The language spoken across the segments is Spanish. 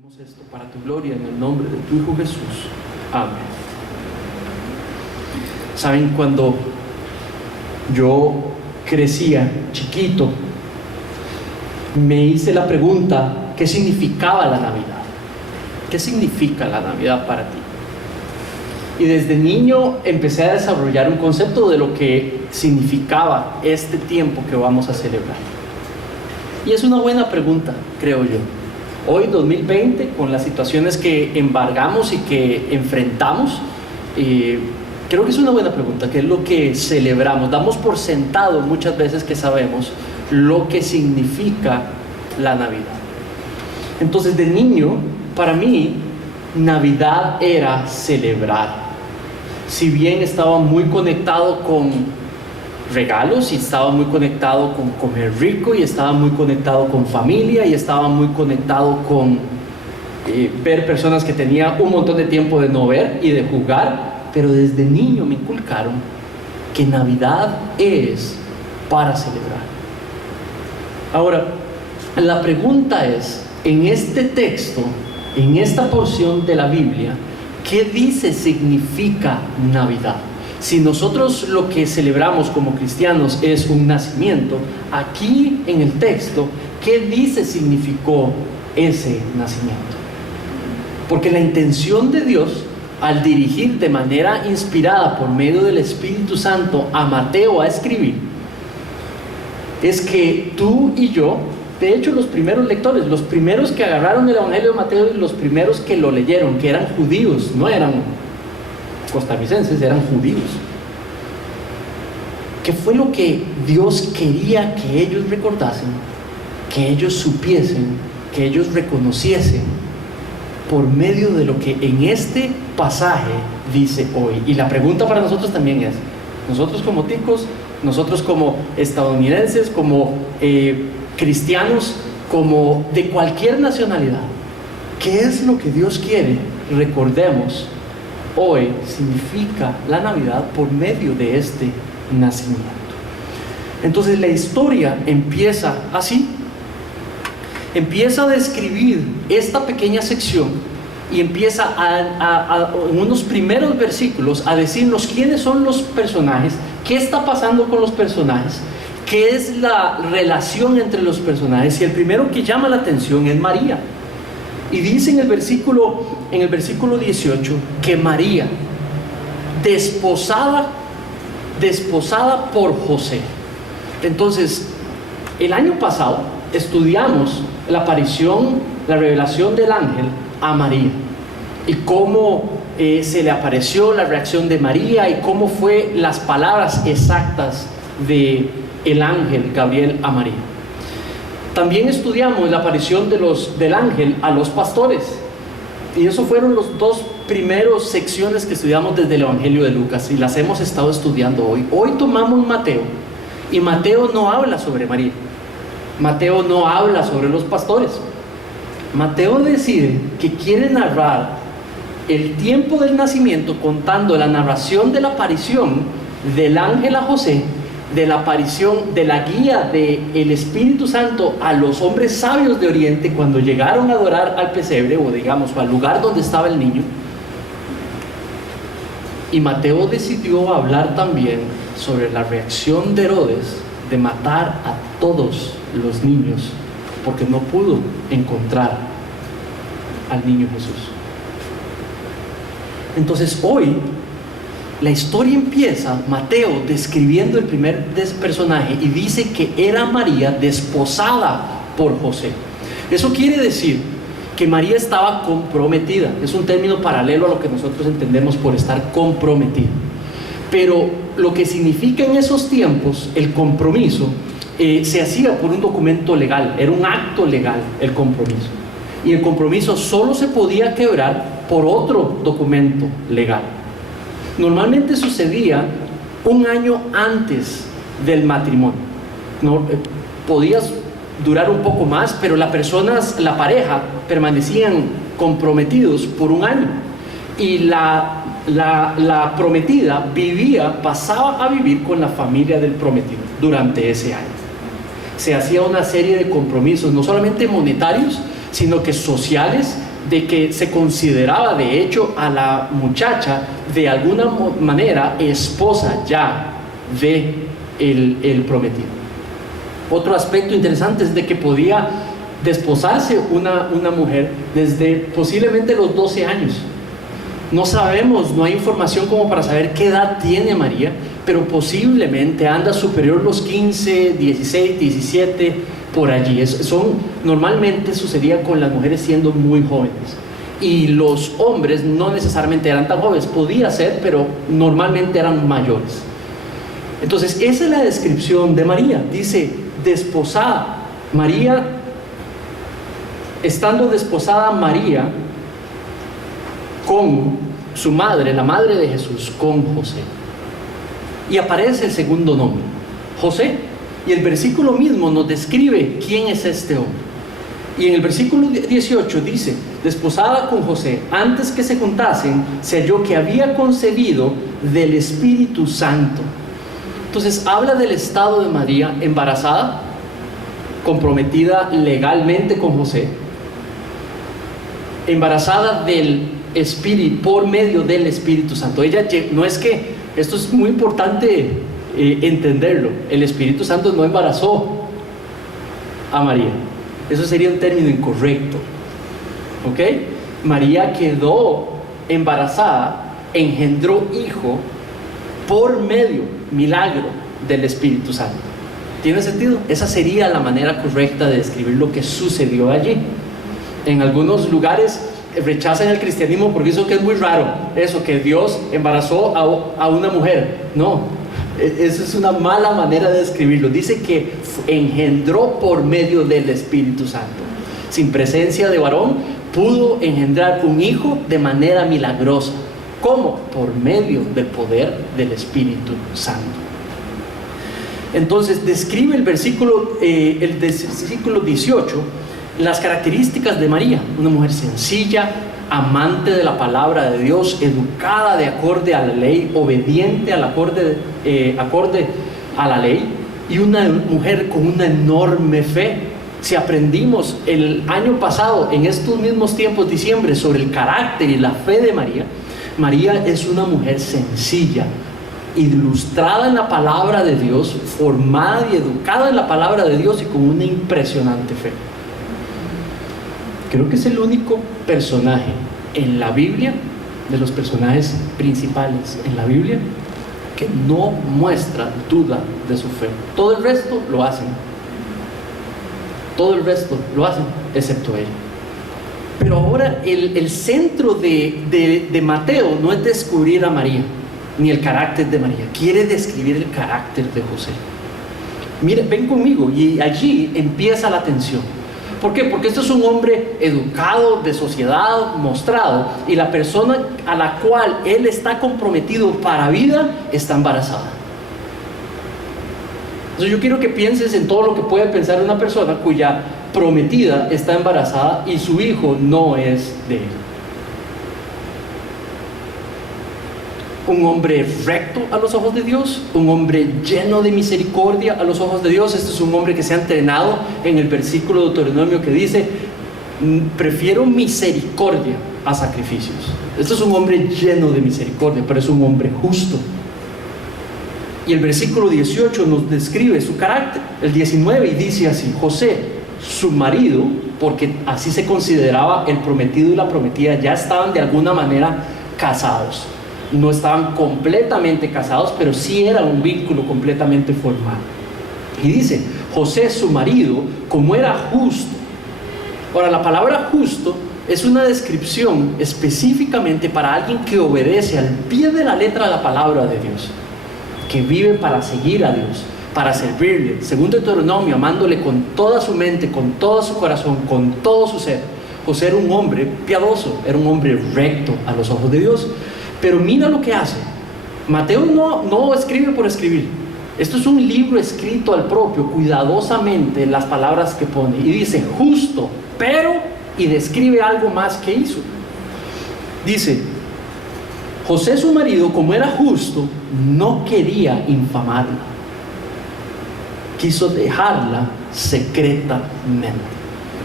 Pedimos esto para tu gloria en el nombre de tu Hijo Jesús. Amén. Saben, cuando yo crecía chiquito, me hice la pregunta: ¿qué significaba la Navidad? ¿Qué significa la Navidad para ti? Y desde niño empecé a desarrollar un concepto de lo que significaba este tiempo que vamos a celebrar. Y es una buena pregunta, creo yo. Hoy, 2020, con las situaciones que embargamos y que enfrentamos, creo que es una buena pregunta. ¿Qué es lo que celebramos? Damos por sentado muchas veces que sabemos lo que significa la Navidad. Entonces, de niño, para mí, Navidad era celebrar. Si bien estaba muy conectado con regalos, y estaba muy conectado con comer rico, y estaba muy conectado con familia, y estaba muy conectado con ver personas que tenía un montón de tiempo de no ver y de jugar, pero desde niño me inculcaron que Navidad es para celebrar. Ahora, la pregunta es, en este texto, en esta porción de la Biblia, ¿qué dice significa Navidad? Si nosotros lo que celebramos como cristianos es un nacimiento, aquí en el texto, ¿qué dice significó ese nacimiento? Porque la intención de Dios, al dirigir de manera inspirada por medio del Espíritu Santo a Mateo a escribir, es que tú y yo, de hecho los primeros lectores, los primeros que agarraron el Evangelio de Mateo y los primeros que lo leyeron, que eran judíos, no eran costarricenses, eran judíos. ¿Qué fue lo que Dios quería que ellos recordasen, que ellos supiesen, que ellos reconociesen por medio de lo que en este pasaje dice hoy? Y la pregunta para nosotros también es, nosotros como ticos, nosotros como estadounidenses, como cristianos, como de cualquier nacionalidad, ¿qué es lo que Dios quiere recordemos hoy significa la Navidad por medio de este nacimiento? Entonces la historia empieza así. Empieza a describir esta pequeña sección y empieza en unos primeros versículos a decirnos quiénes son los personajes, qué está pasando con los personajes, qué es la relación entre los personajes. Y el primero que llama la atención es María. Y dice en el versículo 18 que María, desposada por José. Entonces, el año pasado estudiamos la aparición, la revelación del ángel a María, y cómo se le apareció, la reacción de María, y cómo fue las palabras exactas del ángel Gabriel a María. También estudiamos la aparición del ángel a los pastores, y eso fueron las dos primeras secciones que estudiamos desde el Evangelio de Lucas, y las hemos estado estudiando hoy. Hoy tomamos Mateo, y Mateo no habla sobre María, Mateo no habla sobre los pastores. Mateo decide que quiere narrar el tiempo del nacimiento, contando la narración de la aparición del ángel a José, de la aparición, de la guía del Espíritu Santo a los hombres sabios de Oriente cuando llegaron a adorar al pesebre, o digamos al lugar donde estaba el niño. Y Mateo decidió hablar también sobre la reacción de Herodes de matar a todos los niños porque no pudo encontrar al niño Jesús. Entonces hoy la historia empieza, Mateo describiendo el primer personaje, y dice que era María desposada por José. Eso quiere decir que María estaba comprometida. Es un término paralelo a lo que nosotros entendemos por estar comprometido. Pero lo que significa en esos tiempos el compromiso se hacía por un documento legal, era un acto legal el compromiso. Y el compromiso solo se podía quebrar por otro documento legal. Normalmente sucedía un año antes del matrimonio. Podías durar un poco más, pero la pareja permanecían comprometidos por un año, y la prometida pasaba a vivir con la familia del prometido durante ese año. Se hacía una serie de compromisos, no solamente monetarios, sino que sociales, de que se consideraba de hecho a la muchacha de alguna manera esposa ya de el prometido. Otro aspecto interesante es de que podía desposarse una mujer desde posiblemente los 12 años. No sabemos, no hay información como para saber qué edad tiene María, pero posiblemente anda superior los 15, 16, 17, por allí. Normalmente sucedía con las mujeres siendo muy jóvenes. Y los hombres no necesariamente eran tan jóvenes, podía ser, pero normalmente eran mayores. Entonces, esa es la descripción de María. Dice, desposada. María, estando desposada María con su madre, la madre de Jesús, con José. Y aparece el segundo nombre, José. Y el versículo mismo nos describe quién es este hombre. Y en el versículo 18 dice, desposada con José, antes que se juntasen, se halló que había concebido del Espíritu Santo. Entonces habla del estado de María embarazada, comprometida legalmente con José, embarazada del Espíritu, por medio del Espíritu Santo. Ella no es que, esto es muy importante entenderlo, el Espíritu Santo no embarazó a María, eso sería un término incorrecto, ¿ok? María quedó embarazada, engendró hijo por medio, milagro del Espíritu Santo. ¿Tiene sentido? Esa sería la manera correcta de describir lo que sucedió allí. En algunos lugares rechazan el cristianismo porque eso que es muy raro, eso que Dios embarazó a una mujer. No, eso es una mala manera de describirlo. Dice que engendró por medio del Espíritu Santo. Sin presencia de varón, pudo engendrar un hijo de manera milagrosa. ¿Cómo? Por medio del poder del Espíritu Santo. Entonces describe el versículo 18 las características de María, una mujer sencilla, amante de la palabra de Dios, educada de acorde a la ley, obediente al acorde a la ley, y una mujer con una enorme fe. Si aprendimos el año pasado, en estos mismos tiempos, diciembre, sobre el carácter y la fe de María, María es una mujer sencilla, ilustrada en la palabra de Dios, formada y educada en la palabra de Dios y con una impresionante fe. Creo que es el único personaje en la Biblia, de los personajes principales en la Biblia, que no muestra duda de su fe. Todo el resto lo hacen. Todo el resto lo hacen, excepto ella. Pero ahora el centro de Mateo no es descubrir a María, ni el carácter de María. Quiere describir el carácter de José. Mira, ven conmigo, y allí empieza la tensión. ¿Por qué? Porque esto es un hombre educado, de sociedad, mostrado, y la persona a la cual él está comprometido para vida está embarazada. Entonces yo quiero que pienses en todo lo que puede pensar una persona cuya prometida está embarazada y su hijo no es de él. Un hombre recto a los ojos de Dios, un hombre lleno de misericordia a los ojos de Dios. Este es un hombre que se ha entrenado en el versículo de Deuteronomio que dice: prefiero misericordia a sacrificios. Este es un hombre lleno de misericordia, pero es un hombre justo. Y el versículo 18 nos describe su carácter, el 19, y dice así: José, su marido, porque así se consideraba el prometido y la prometida, ya estaban de alguna manera casados. No estaban completamente casados, pero sí era un vínculo completamente formal. Y dice: José, su marido, como era justo. Ahora, la palabra justo es una descripción específicamente para alguien que obedece al pie de la letra de la palabra de Dios, que vive para seguir a Dios, para servirle, según Deuteronomio, amándole con toda su mente, con todo su corazón, con todo su ser. José era un hombre piadoso, era un hombre recto a los ojos de Dios. Pero mira lo que hace. Mateo no escribe por escribir. Esto es un libro escrito al propio, cuidadosamente, las palabras que pone. Y dice justo, pero, y describe algo más que hizo. Dice: José, su marido, como era justo, no quería infamarla. Quiso dejarla secretamente.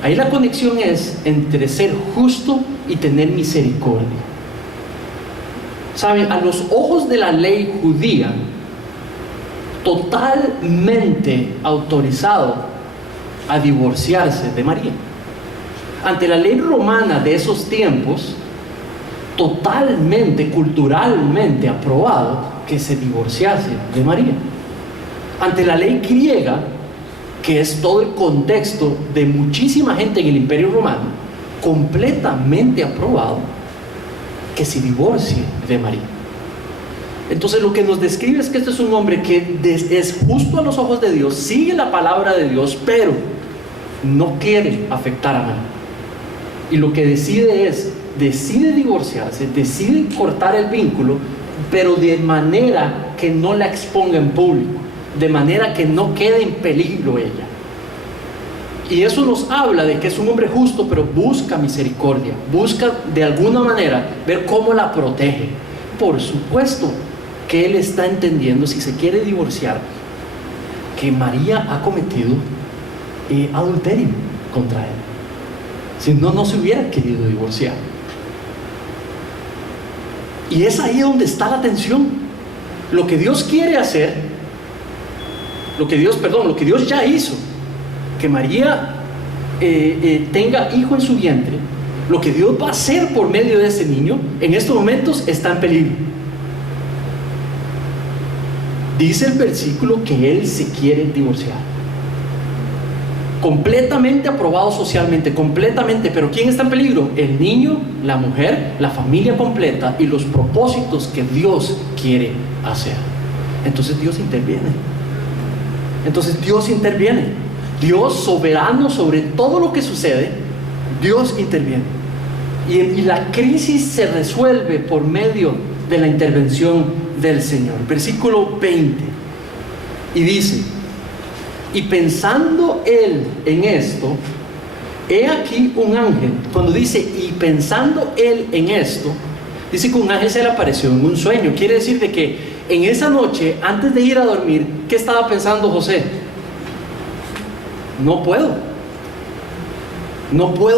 Ahí la conexión es entre ser justo y tener misericordia. Saben, a los ojos de la ley judía, totalmente autorizado a divorciarse de María. Ante la ley romana de esos tiempos, totalmente, culturalmente aprobado que se divorciase de María. Ante la ley griega, que es todo el contexto de muchísima gente en el Imperio Romano, completamente aprobado que se divorcie de María. Entonces lo que nos describe es que este es un hombre que es justo a los ojos de Dios, sigue la palabra de Dios, pero no quiere afectar a María. Y lo que decide divorciarse, decide cortar el vínculo, pero de manera que no la exponga en público, de manera que no quede en peligro ella. Y eso nos habla de que es un hombre justo, pero busca misericordia, busca de alguna manera ver cómo la protege. Por supuesto que él está entendiendo, si se quiere divorciar, que María ha cometido adulterio contra él. Si no, no se hubiera querido divorciar. Y es ahí donde está la tensión. Lo que Dios quiere hacer, lo que Dios ya hizo, que María tenga hijo en su vientre, lo que Dios va a hacer por medio de ese niño, en estos momentos está en peligro. Dice el versículo que él se quiere divorciar. Completamente aprobado socialmente, completamente, pero ¿quién está en peligro? El niño, la mujer, la familia completa y los propósitos que Dios quiere hacer. Entonces Dios interviene. Dios, soberano sobre todo lo que sucede, Dios interviene. Y la crisis se resuelve por medio de la intervención del Señor. Versículo 20. Y dice: y pensando él en esto, he aquí un ángel. Cuando dice y pensando él en esto, dice que un ángel se le apareció en un sueño. Quiere decir de que en esa noche, antes de ir a dormir, ¿qué estaba pensando José? No puedo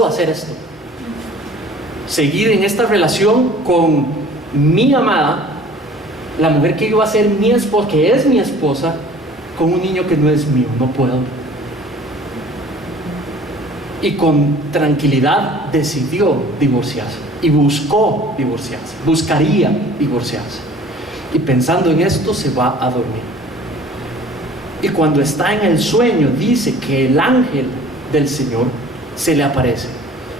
hacer esto. Seguir en esta relación con mi amada, la mujer que iba a ser mi esposa, que es mi esposa, con un niño que no es mío. No puedo. Y con tranquilidad decidió divorciarse y buscó divorciarse, buscaría divorciarse. Y pensando en esto se va a dormir. Y cuando está en el sueño dice que el ángel del Señor se le aparece.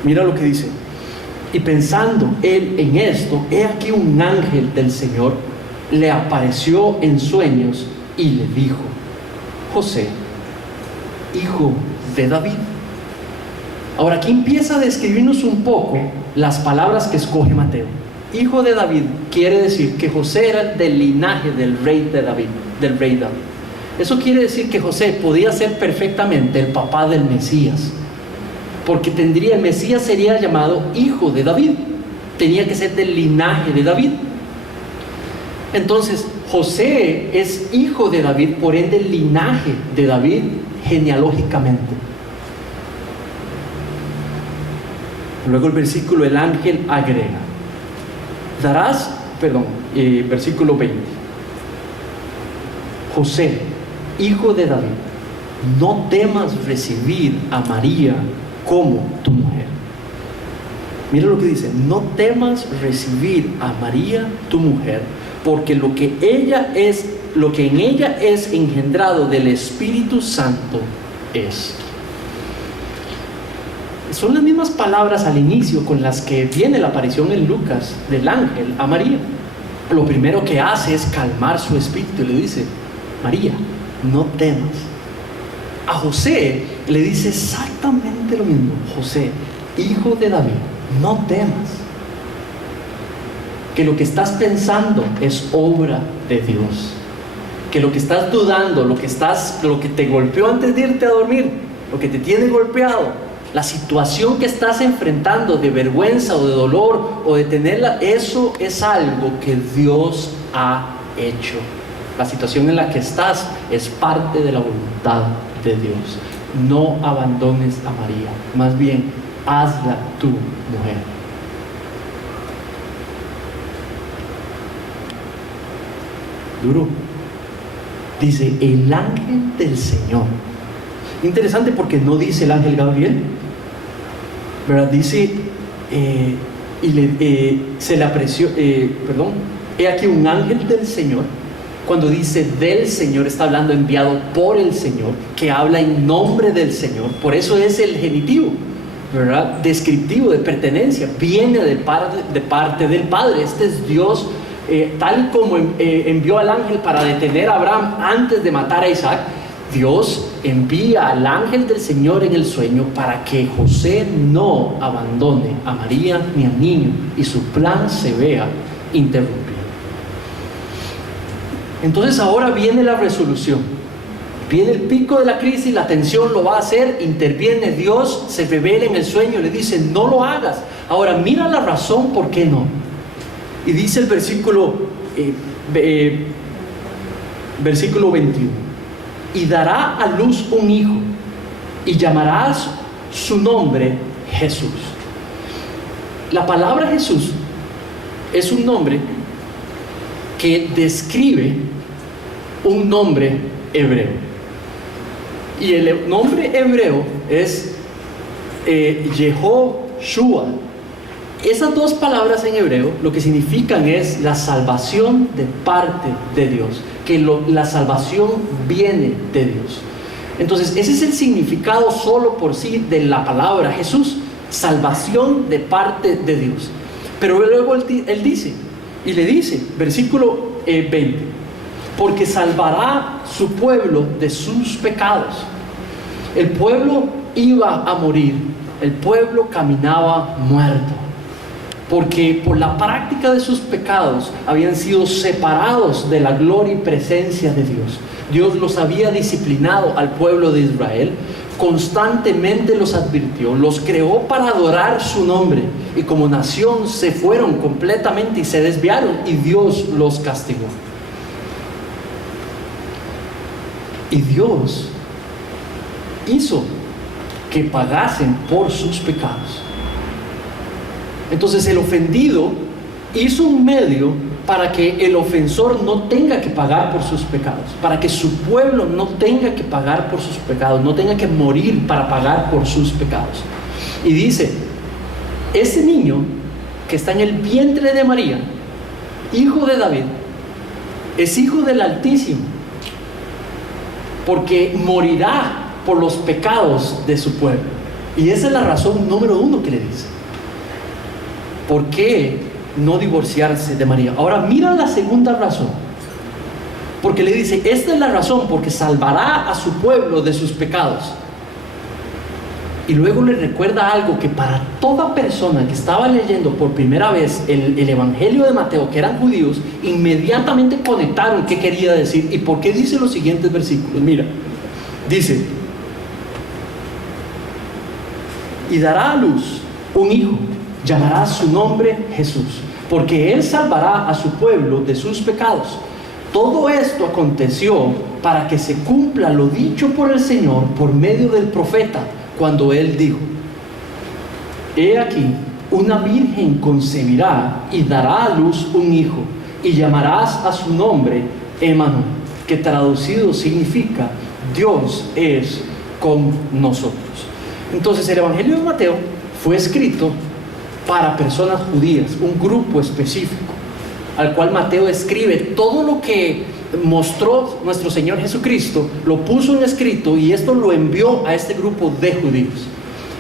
Mira lo que dice: y pensando él en esto, he aquí un ángel del Señor le apareció en sueños y le dijo: José, hijo de David. Ahora aquí empieza a describirnos un poco las palabras que escoge Mateo. Hijo de David quiere decir que José era del linaje del rey David. Eso quiere decir que José podía ser perfectamente el papá del Mesías, porque el Mesías sería llamado hijo de David, tenía que ser del linaje de David. Entonces José es hijo de David, por ende el linaje de David genealógicamente. Luego el versículo, el ángel agrega: versículo 20. José, hijo de David, no temas recibir a María como tu mujer. Mira lo que dice: no temas recibir a María tu mujer, porque lo que en ella es engendrado del Espíritu Santo es. Son las mismas palabras al inicio con las que viene la aparición en Lucas del ángel a María. Lo primero que hace es calmar su espíritu y le dice: María, no temas. A José le dice exactamente lo mismo: José, hijo de David, no temas. Que lo que estás pensando es obra de Dios. Que lo que estás dudando, lo que te golpeó antes de irte a dormir, lo que te tiene golpeado, la situación que estás enfrentando de vergüenza o de dolor o de tenerla, eso es algo que Dios ha hecho. La situación en la que estás es parte de la voluntad de Dios. No abandones a María, más bien hazla tu mujer. duro. Dice, el ángel del Señor. Interesante porque no dice el ángel Gabriel, ¿verdad? Dice, se le apreció, he aquí un ángel del Señor. Cuando dice del Señor, está hablando enviado por el Señor, que habla en nombre del Señor. Por eso es el genitivo, ¿verdad? Descriptivo, de pertenencia. Viene de parte del Padre. Este es Dios, tal como envió al ángel para detener a Abraham antes de matar a Isaac. Dios envía al ángel del Señor en el sueño para que José no abandone a María ni al niño y su plan se vea interrumpido. Entonces ahora viene la resolución, viene el pico de la crisis, la tensión lo va a hacer, interviene Dios, se revela en el sueño, le dice no lo hagas. Ahora mira la razón por qué no. Y dice el versículo 21: y dará a luz un hijo y llamarás su nombre Jesús. La palabra Jesús es un nombre que describe un nombre hebreo, y el nombre hebreo es Yehoshua. Esas dos palabras en hebreo lo que significan es la salvación de parte de Dios, que la salvación viene de Dios. Entonces ese es el significado solo por sí de la palabra Jesús, salvación de parte de Dios. Pero luego él dice, y le dice, versículo 20, porque salvará su pueblo de sus pecados. El pueblo iba a morir, el pueblo caminaba muerto, porque por la práctica de sus pecados habían sido separados de la gloria y presencia de Dios. Dios los había disciplinado al pueblo de Israel, constantemente los advirtió, los creó para adorar su nombre, y como nación se fueron completamente y se desviaron, y Dios los castigó. Y Dios hizo que pagasen por sus pecados. Entonces el ofendido hizo un medio para que el ofensor no tenga que pagar por sus pecados, para que su pueblo no tenga que pagar por sus pecados, no tenga que morir para pagar por sus pecados. Y dice, ese niño que está en el vientre de María, hijo de David, es hijo del Altísimo, porque morirá por los pecados de su pueblo. Y esa es la razón número uno que le dice. ¿Por qué no divorciarse de María? Ahora mira la segunda razón. Porque le dice, esta es la razón, porque salvará a su pueblo de sus pecados. Y luego le recuerda algo que para toda persona que estaba leyendo por primera vez el Evangelio de Mateo, que eran judíos, inmediatamente conectaron qué quería decir y por qué dice los siguientes versículos. Mira, dice, y dará a luz un hijo, llamará su nombre Jesús, porque él salvará a su pueblo de sus pecados. Todo esto aconteció para que se cumpla lo dicho por el Señor por medio del profeta, cuando él dijo, he aquí, una virgen concebirá y dará a luz un hijo, y llamarás a su nombre Emmanuel, que traducido significa Dios es con nosotros. Entonces el Evangelio de Mateo fue escrito para personas judías, un grupo específico, al cual Mateo escribe todo lo que mostró nuestro Señor Jesucristo, lo puso en escrito y esto lo envió a este grupo de judíos.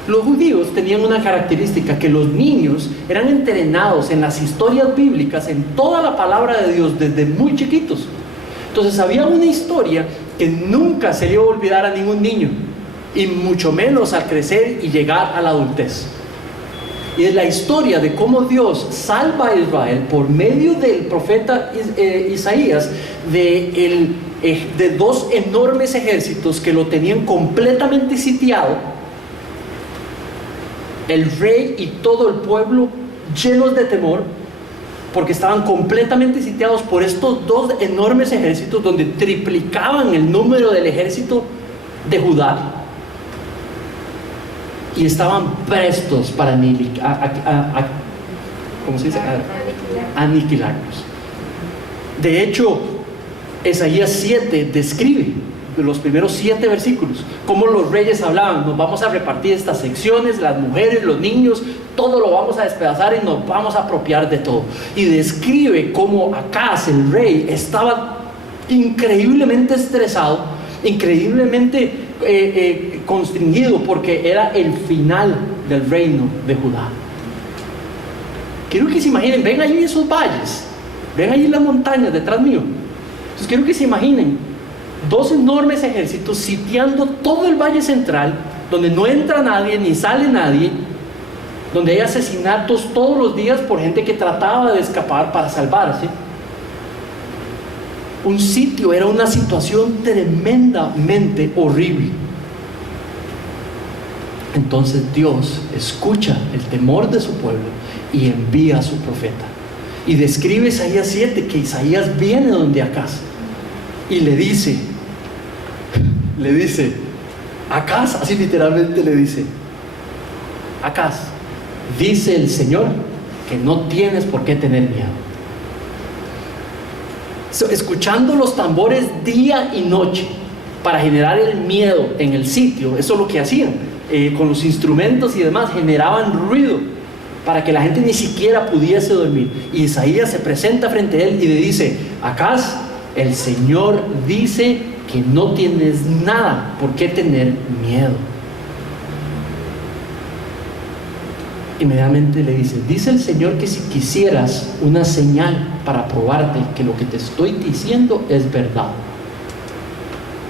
Los judíos tenían una característica, que los niños eran entrenados en las historias bíblicas, en toda la palabra de Dios desde muy chiquitos. Entonces había una historia que nunca se le iba a olvidar a ningún niño, y mucho menos al crecer y llegar a la adultez. Y es la historia de cómo Dios salva a Israel por medio del profeta Isaías de dos enormes ejércitos que lo tenían completamente sitiado, el rey y todo el pueblo llenos de temor, porque estaban completamente sitiados por estos dos enormes ejércitos, donde triplicaban el número del ejército de Judá, y estaban prestos para aniquilarlos. De hecho, Isaías 7 describe, de los primeros 7 versículos, cómo los reyes hablaban: nos vamos a repartir estas secciones, las mujeres, los niños, todo lo vamos a despedazar y nos vamos a apropiar de todo. Y describe cómo Acaz, el rey, estaba increíblemente estresado, increíblemente constringido, porque era el final del reino de Judá. Quiero que se imaginen, ven ahí esos valles, ven ahí las montañas detrás mío. Entonces quiero que se imaginen 2 enormes ejércitos sitiando todo el valle central, donde no entra nadie ni sale nadie, donde hay asesinatos todos los días por gente que trataba de escapar para salvarse. Un sitio, era una situación tremendamente horrible. Entonces Dios escucha el temor de su pueblo y envía a su profeta. Y describe Isaías 7 que Isaías viene donde Acaz y le dice, Acaz, así literalmente le dice: Acaz, dice el Señor que no tienes por qué tener miedo. Escuchando los tambores día y noche para generar el miedo en el sitio, eso es lo que hacían, con los instrumentos y demás, generaban ruido para que la gente ni siquiera pudiese dormir. Y Isaías se presenta frente a él y le dice: Acaz, el Señor dice que no tienes nada por qué tener miedo. Inmediatamente le dice: dice el Señor que si quisieras una señal para probarte que lo que te estoy diciendo es verdad.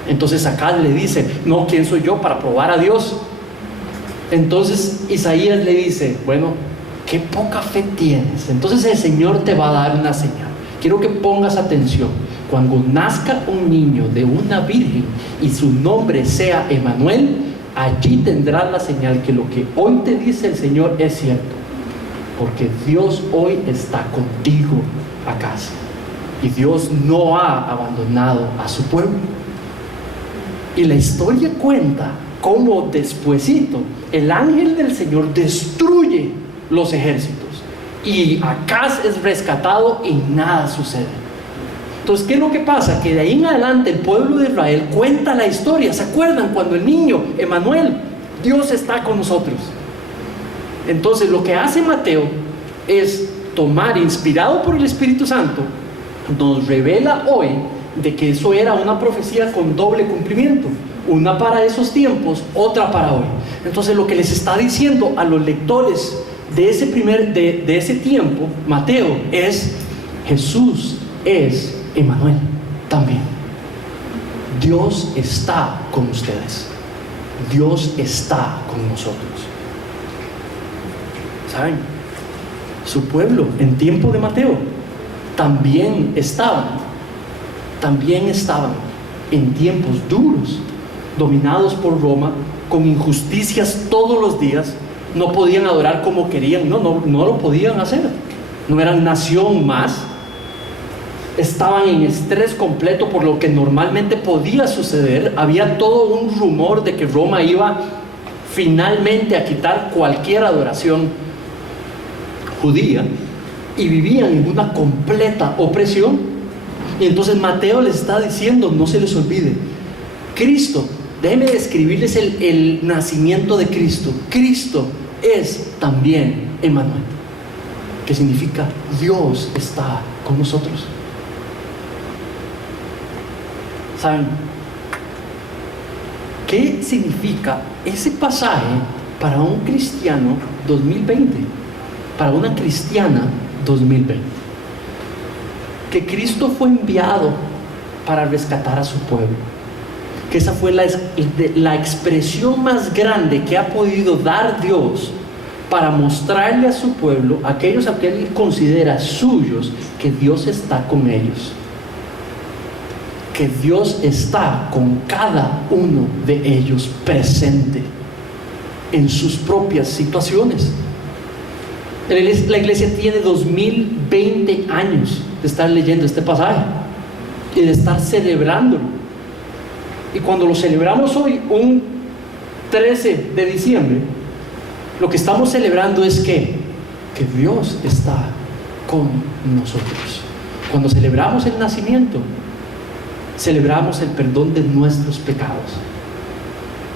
Entonces Acaz le dice: no, ¿quién soy yo para probar a Dios? Entonces Isaías le dice: bueno, qué poca fe tienes. Entonces el Señor te va a dar una señal. Quiero que pongas atención. Cuando nazca un niño de una virgen y su nombre sea Emanuel, allí tendrás la señal que lo que hoy te dice el Señor es cierto, porque Dios hoy está contigo, Acaz, y Dios no ha abandonado a su pueblo. Y la historia cuenta cómo despuesito el ángel del Señor destruye los ejércitos y Acaz es rescatado y nada sucede. Entonces, ¿qué es lo que pasa? Que de ahí en adelante el pueblo de Israel cuenta la historia. ¿Se acuerdan cuando el niño, Emanuel, Dios está con nosotros? Entonces, lo que hace Mateo es tomar, inspirado por el Espíritu Santo, nos revela hoy de que eso era una profecía con doble cumplimiento. Una para esos tiempos, otra para hoy. Entonces, lo que les está diciendo a los lectores de ese tiempo, Mateo, es: Jesús es Emanuel también. Dios está con ustedes. Dios está con nosotros. ¿Saben? Su pueblo en tiempo de Mateo también estaban en tiempos duros, dominados por Roma, con injusticias todos los días. No podían adorar como querían, no lo podían hacer. No eran nación más. Estaban en estrés completo por lo que normalmente podía suceder. Había todo un rumor de que Roma iba finalmente a quitar cualquier adoración judía, y vivían en una completa opresión. Y entonces Mateo les está diciendo: no se les olvide, Cristo, déjenme describirles el nacimiento de Cristo. Cristo es también Emanuel, que significa Dios está con nosotros. ¿Saben qué significa ese pasaje para un cristiano 2020? Para una cristiana 2020. Que Cristo fue enviado para rescatar a su pueblo. Que esa fue la expresión más grande que ha podido dar Dios para mostrarle a su pueblo, aquellos a que Él considera suyos, que Dios está con ellos. Que Dios está con cada uno de ellos presente en sus propias situaciones. La iglesia tiene 2020 años de estar leyendo este pasaje y de estar celebrándolo. Y cuando lo celebramos hoy, un 13 de diciembre, lo que estamos celebrando es que Dios está con nosotros. Cuando celebramos el nacimiento, celebramos el perdón de nuestros pecados,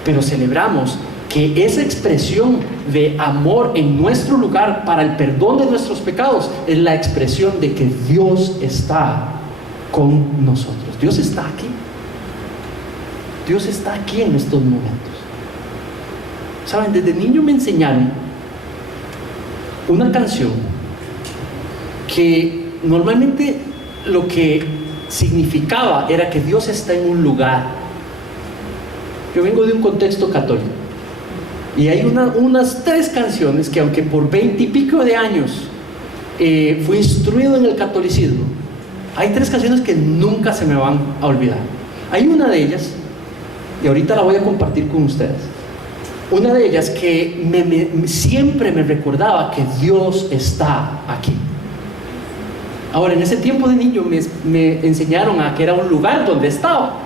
pero celebramos que esa expresión de amor en nuestro lugar para el perdón de nuestros pecados es la expresión de que Dios está con nosotros. Dios está aquí. Dios está aquí en estos momentos. Saben, desde niño me enseñaron una canción que normalmente lo que significaba era que Dios está en un lugar. Yo vengo de un contexto católico y hay unas 3 canciones que, aunque por 20 y pico de años fui instruido en el catolicismo, hay 3 canciones que nunca se me van a olvidar. Hay una de ellas, y ahorita la voy a compartir con ustedes, una de ellas que siempre me recordaba que Dios está aquí. Ahora, en ese tiempo de niño me enseñaron a que era un lugar donde estaba.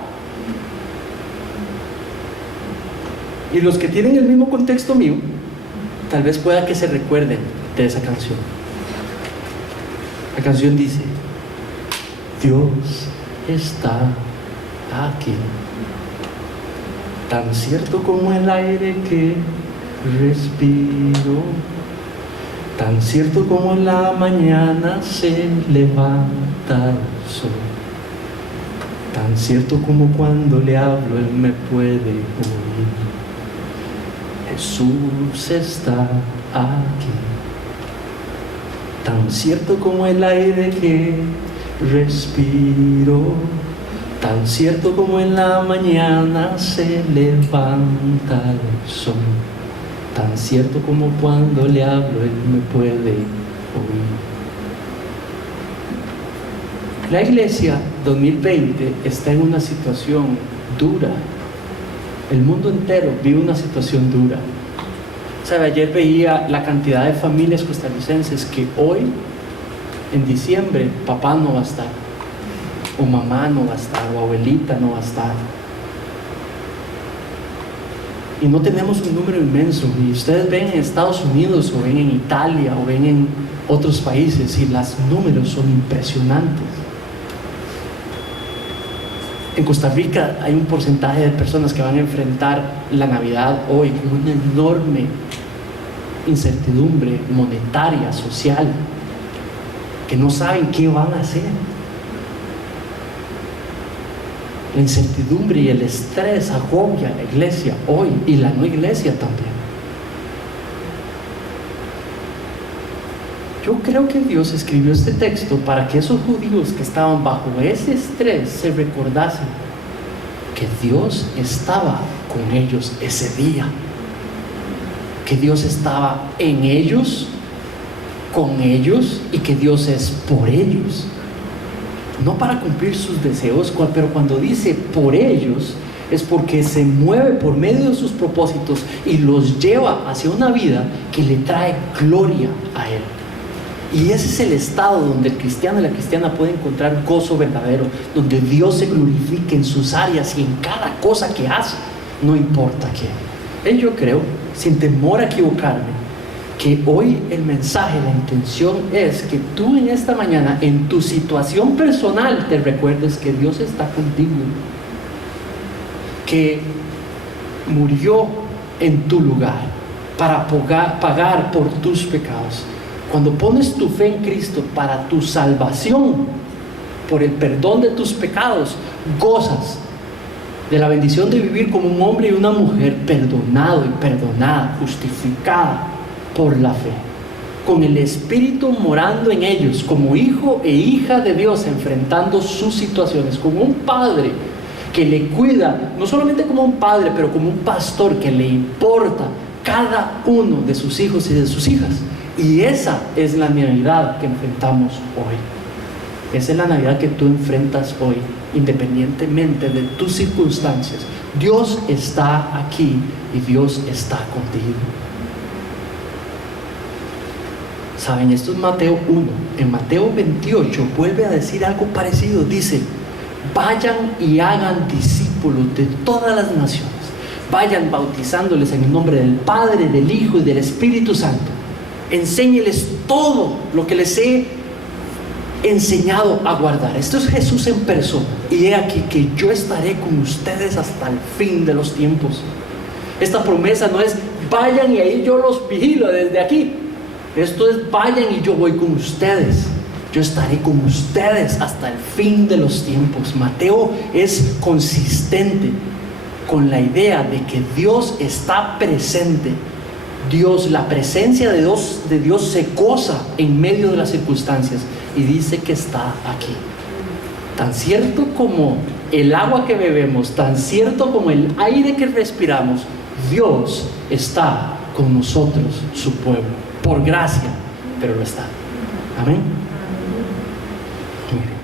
Y los que tienen el mismo contexto mío, tal vez pueda que se recuerden de esa canción. La canción dice: Dios está aquí, tan cierto como el aire que respiro, tan cierto como en la mañana se levanta el sol, tan cierto como cuando le hablo Él me puede oír. Jesús está aquí, tan cierto como el aire que respiro, tan cierto como en la mañana se levanta el sol, tan cierto como cuando le hablo Él me puede oír. La iglesia 2020 está en una situación dura. El mundo entero vive una situación dura. ¿Sabe? Ayer veía la cantidad de familias costarricenses que hoy, en diciembre, papá no va a estar, o mamá no va a estar, o abuelita no va a estar. Y no tenemos un número inmenso. Y ustedes ven en Estados Unidos, o ven en Italia, o ven en otros países, y los números son impresionantes. En Costa Rica hay un porcentaje de personas que van a enfrentar la Navidad hoy con una enorme incertidumbre monetaria, social, que no saben qué van a hacer. La incertidumbre y el estrés agobia a la iglesia hoy, y la no iglesia también. Yo creo que Dios escribió este texto para que esos judíos que estaban bajo ese estrés se recordasen que Dios estaba con ellos ese día, que Dios estaba en ellos, con ellos, y que Dios es por ellos, no para cumplir sus deseos, pero cuando dice por ellos es porque se mueve por medio de sus propósitos y los lleva hacia una vida que le trae gloria a Él. Y ese es el estado donde el cristiano y la cristiana pueden encontrar gozo verdadero, donde Dios se glorifique en sus áreas y en cada cosa que hace, no importa qué. Y yo creo, sin temor a equivocarme, que hoy el mensaje, la intención es que tú en esta mañana, en tu situación personal, te recuerdes que Dios está contigo, que murió en tu lugar para pagar por tus pecados. Cuando pones tu fe en Cristo para tu salvación, por el perdón de tus pecados, gozas de la bendición de vivir como un hombre y una mujer perdonado y perdonada, justificada por la fe, con el Espíritu morando en ellos, como hijo e hija de Dios, enfrentando sus situaciones, como un padre que le cuida, no solamente como un padre, pero como un pastor que le importa cada uno de sus hijos y de sus hijas. Y esa es la Navidad que enfrentamos hoy. Esa es la Navidad que tú enfrentas hoy, independientemente de tus circunstancias. Dios está aquí y Dios está contigo. Saben, esto es Mateo 1. En Mateo 28 vuelve a decir algo parecido. Dice: vayan y hagan discípulos de todas las naciones. Vayan bautizándoles en el nombre del Padre, del Hijo y del Espíritu Santo. Enséñeles todo lo que les he enseñado a guardar. Esto es Jesús en persona. Y he aquí que yo estaré con ustedes hasta el fin de los tiempos. Esta promesa no es vayan y ahí yo los vigilo desde aquí. Esto es vayan y yo voy con ustedes. Yo estaré con ustedes hasta el fin de los tiempos. Mateo es consistente con la idea de que Dios está presente. La presencia de Dios se goza en medio de las circunstancias y dice que está aquí. Tan cierto como el agua que bebemos, tan cierto como el aire que respiramos, Dios está con nosotros, su pueblo, por gracia, pero lo está. Amén. Amén.